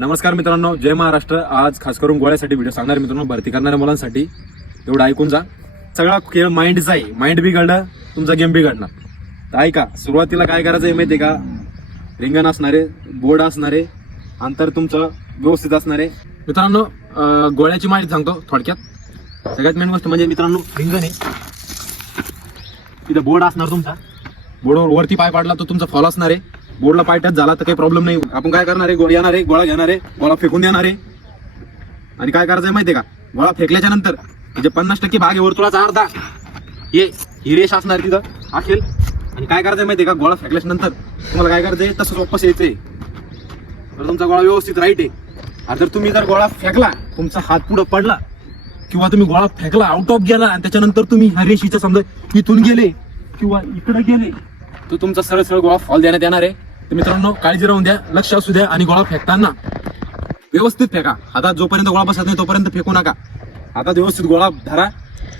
नमस्कार मित्रांनो, जय महाराष्ट्र. आज खास करून गोळ्यासाठी व्हिडिओ सांगणार मित्रांनो, भरती करणाऱ्या मुलांसाठी. तेवढं ऐकून जा. सगळा खेळ माइंडचा आहे. माइंड बिघडलं तुमचा गेम बिघडणार. तर ऐका, सुरुवातीला काय करायचं आहे माहिती आहे का? रिंगण असणारे, बोर्ड असणारे, अंतर तुमचं व्यवस्थित असणारे. मित्रांनो, गोळ्याची माहिती सांगतो थोडक्यात. सगळ्यात मेन गोष्ट म्हणजे मित्रांनो, रिंगण आहे, तिथं बोर्ड असणार तुमचा. बोर्डवर वरती पाय पाडला तर तुमचा फॉल असणार आहे. बोर्डला पाय टच झाला तर काही प्रॉब्लेम नाही. आपण काय करणार आहे, गोळा येणार आहे, गोळा घेणार आहे, गोळा फेकून देणार आहे. आणि काय करायचं आहे माहितीये का? गोळा फेकल्याच्या नंतर म्हणजे 50% भाग आहे, वर्तुळाचा अर्धा ही रेष असणार तिथं असेल. आणि काय करायचं माहितीये का? गोळा फेकल्याच्या नंतर तुम्हाला काय करायचंय, तसंच वापस यायचंय. तर तुमचा गोळा व्यवस्थित राईट आहे. आणि जर तुम्ही गोळा फेकला, तुमचा हात पुढे पडला किंवा तुम्ही गोळा फेकला आउट ऑफ गेला आणि त्याच्यानंतर तुम्ही ह्या रेषेच्या समजा इथून गेले किंवा इकडे गेले तर तुमचा सरळ सरळ गोळा फॉल देण्यात येणार आहे. तर मित्रांनो, काळजी राहून द्या, लक्ष असू द्या. आणि गोळा फेकताना व्यवस्थित फेका. हातात जोपर्यंत गोळा बसत नाही तोपर्यंत फेकू नका. हातात व्यवस्थित गोळा धरा,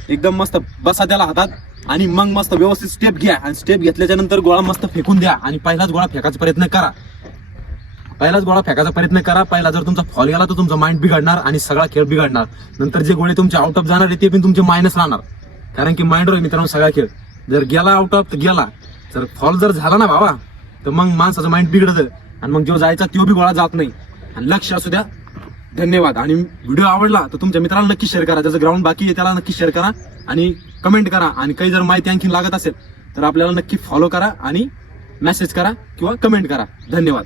एकदम मस्त बसा त्याला हातात. आणि मग मस्त व्यवस्थित स्टेप घ्या. आणि स्टेप घेतल्याच्या नंतर गोळा मस्त फेकून द्या. आणि पहिलाच गोळा फेकायचा प्रयत्न करा. पहिला जर तुमचा फॉल गेला तर तुमचा माइंड बिघडणार आणि सगळा खेळ बिघडणार. नंतर जे गोळे तुमचे आउट ऑफ जाणार आहे ते पण तुमचे मायनस राहणार. कारण की माइंडवर मित्रांनो सगळा खेळ. जर गेला आउट ऑफ तर गेला, जर फॉल जर झाला ना बाबा, तर मग माणसाचं माइंड बिघडतं आणि मग जो जायचा तो बी गोळा जात नाही. आणि लक्ष असू द्या. धन्यवाद. आणि व्हिडिओ आवडला तर तुमच्या मित्राला नक्की शेअर करा. ज्याचं ग्राउंड बाकी आहे त्याला नक्की शेअर करा आणि कमेंट करा. आणि काही जर माहिती आणखी लागत असेल तर आपल्याला नक्की फॉलो करा आणि मेसेज करा किंवा कमेंट करा. धन्यवाद.